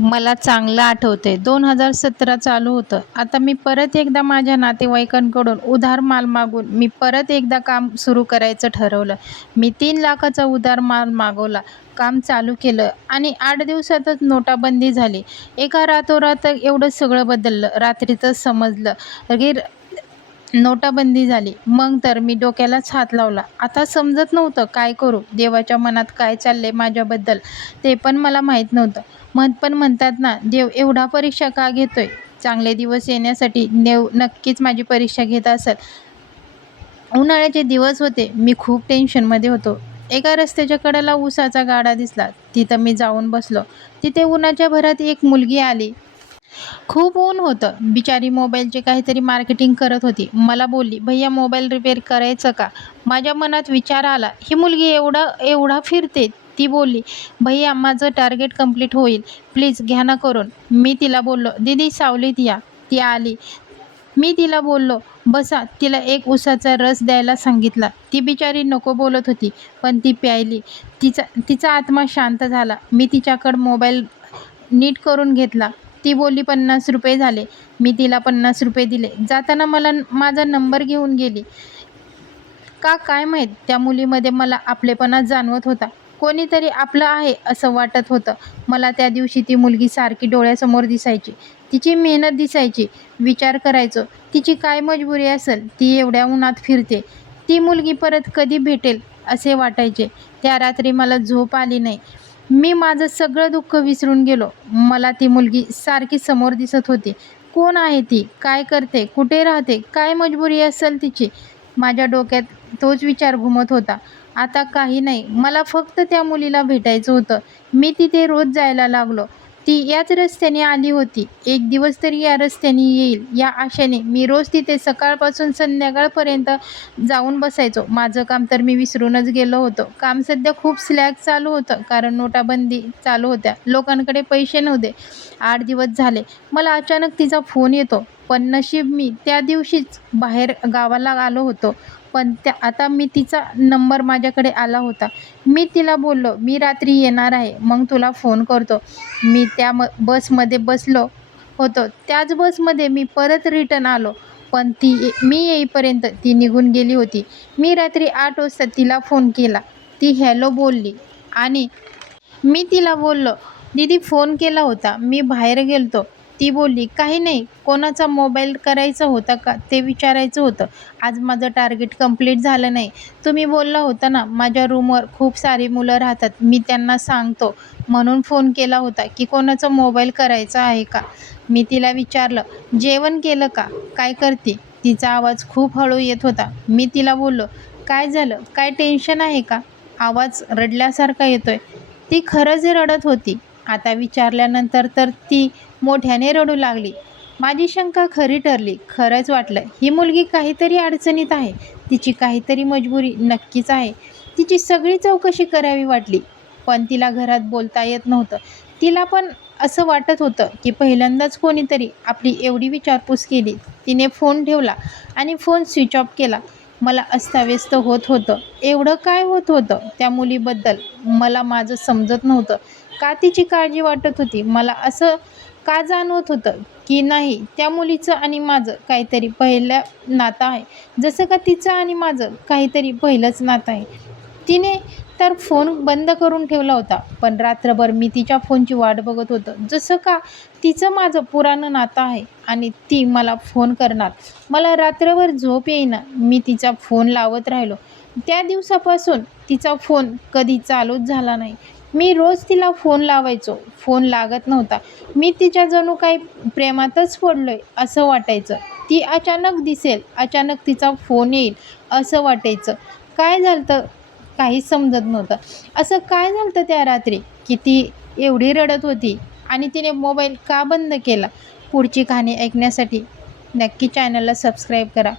मला चांगलं आठवतंय 2017 चालू होतं. आता मी परत एकदा माझ्या नातेवाईकांकडून उधार माल मागून मी परत एकदा काम सुरू करायचं ठरवलं. मी 3 लाखाचा उधार माल मागवला, काम चालू केलं आणि 8 दिवसातच नोटाबंदी झाली. एका रातोरात एवढं सगळं बदललं. रात्रीतच समजलं की नोटाबंदी झाली. मग तर मी डोक्यालाच हात लावला. आता समजत नव्हतं काय करू. देवाच्या मनात काय चाललंय माझ्याबद्दल ते पण मला माहीत नव्हतं. पण म्हणतात ना, देव एवढा परीक्षा का घेतोय? चांगले दिवस येण्यासाठी देव नक्कीच माझी परीक्षा घेत असेल. उन्हाळ्याचे दिवस होते. मी खूप टेन्शनमध्ये होतो. एका रस्त्याच्या कडेला ऊसाचा गाडा दिसला. तिथं मी जाऊन बसलो. तिथे उन्हाच्या भरात एक मुलगी आली. खूप ऊन होतं. बिचारी मोबाईलचे काहीतरी मार्केटिंग करत होती. मला बोलली, "भैया मोबाईल रिपेअर करायचं का?" माझ्या मनात विचार आला, ही मुलगी एवढा एवढा फिरते. ती बोलली, "भैया माझं टार्गेट कंप्लीट होईल. प्लीज घ्या ना करून." मी तिला बोललो, "दीदी सावलीत या." ती आली. मी तिला बोललो, "बसा." तिला एक उसाचा रस द्यायला सांगितला. ती बिचारी नको बोलत होती, पण ती प्यायली. तिचा तिचा आत्मा शांत झाला. मी तिच्याकडं मोबाईल नीट करून घेतला. ती बोलली, "50 रुपये झाले." मी तिला 50 रुपये दिले. जाताना मला माझा नंबर घेऊन गेली. का काय माहीत त्या मुलीमध्ये मला आपलेपणा जाणवत होता. कोणीतरी आपलं आहे असं वाटत होतं. मला त्या दिवशी ती मुलगी सारखी डोळ्यासमोर दिसायची. तिची मेहनत दिसायची. विचार करायचो, तिची काय मजबुरी असेल, ती एवढ्या उन्हात फिरते. ती मुलगी परत कधी भेटेल असे वाटायचे. त्या रात्री मला झोप आली नाही. मी माझं सगळं दुःख विसरून गेलो. मला ती मुलगी सारखी समोर दिसत होती. कोण आहे ती? काय करते? कुठे राहते? काय मजबुरी असेल तिची? माझ्या डोक्यात तोच विचार घुमत होता. आता काही नाही. मला फक्त त्या मुलीला भेटायचं होतं. मी तिथे रोज जायला लागलो. ती याच रस्त्याने आली होती. एक दिवस तरी या रस्त्याने येईल या आशेने मी रोज तिथे सकाळपासून संध्याकाळपर्यंत जाऊन बसायचो. माझं काम तर मी विसरूनच गेलो होतो. काम सध्या खूप स्लॅग चालू होतं, कारण नोटाबंदी चालू होत्या. लोकांकडे पैसे नव्हते. 8 दिवस झाले. मला अचानक तिचा फोन येतो. पण नशीब मी त्या दिवशीच बाहेर गावाला आलो होतो. पण आता मी तिचा नंबर माझ्याकडे आला होता. मी तिला बोललो, "मी रात्री येणार आहे. मग तुला फोन करतो." मी त्या बसमध्ये बसलो होतो. त्याच बसमध्ये मी परत रिटर्न आलो. पण मी येईपर्यंत ती निघून गेली होती. मी रात्री 8 वाजता तिला फोन केला. ती हॅलो बोलली आणि मी तिला बोललो, "दीदी फोन केला होता. मी बाहेर गेलतो." ती बोलली, "काही नाही. कोणाचा मोबाईल करायचा होता का ते विचारायचं होतं. आज माझं टार्गेट कंप्लीट झालं नाही. तुम्ही बोलला होता ना, माझ्या रूमवर खूप सारी मुलं राहतात. मी त्यांना सांगतो म्हणून फोन केला होता की कोणाचा मोबाईल करायचा आहे का?" मी तिला विचारलं, "जेवण केलं का? काय करते?" तिचा आवाज खूप हळू येत होता. मी तिला बोललो, "काय झालं? काय टेन्शन आहे का?" आवाज रडल्यासारखा येतोय. ती खरंच रडत होती. आता विचारल्यानंतर तर ती मोठ्याने रडू लागली. माझी शंका खरी ठरली. खरंच वाटलं, ही मुलगी काहीतरी अडचणीत आहे. तिची काहीतरी मजबुरी नक्कीच आहे. तिची सगळी चौकशी करावी वाटली. पण तिला घरात बोलता येत नव्हतं. तिला पण असं वाटत होतं की पहिल्यांदाच कोणीतरी आपली एवढी विचारपूस केली. तिने फोन ठेवला आणि फोन स्विच ऑफ केला. मला अस्ताव्यस्त होत होतं. एवढं काय होत होतं त्या मुलीबद्दल मला माझं समजत नव्हतं. का तिची काळजी वाटत होती? मला असं का जाणवत होतं की नाही, त्या मुलीचं आणि माझं काहीतरी पहिलं नातं आहे. जसं का तिचं आणि माझं काहीतरी पहिलंच नातं आहे. तिने तर फोन बंद करून ठेवला होता. पण रात्रभर मी तिच्या फोनची वाट बघत होतो. जसं का तिचं माझं पुराणं नातं आहे आणि ती मला फोन करणार. मला रात्रभर झोप येईना. मी तिचा फोन लावत राहिलो. त्या दिवसापासून तिचा फोन कधी चालूच झाला नाही. मी रोज तिला फोन लावायचो. फोन लागत नव्हता. मी तिच्या जणू काही प्रेमातच पडलोय असं वाटायचं. ती अचानक दिसेल, अचानक तिचा फोन येईल असं वाटायचं. काय झालं काहीच समजत नव्हतं. असं काय झालं त्या रात्री की ती एवढी रडत होती आणि तिने मोबाईल का बंद केला? पुढची कहाणी ऐकण्यासाठी नक्की चॅनलला सबस्क्राईब करा.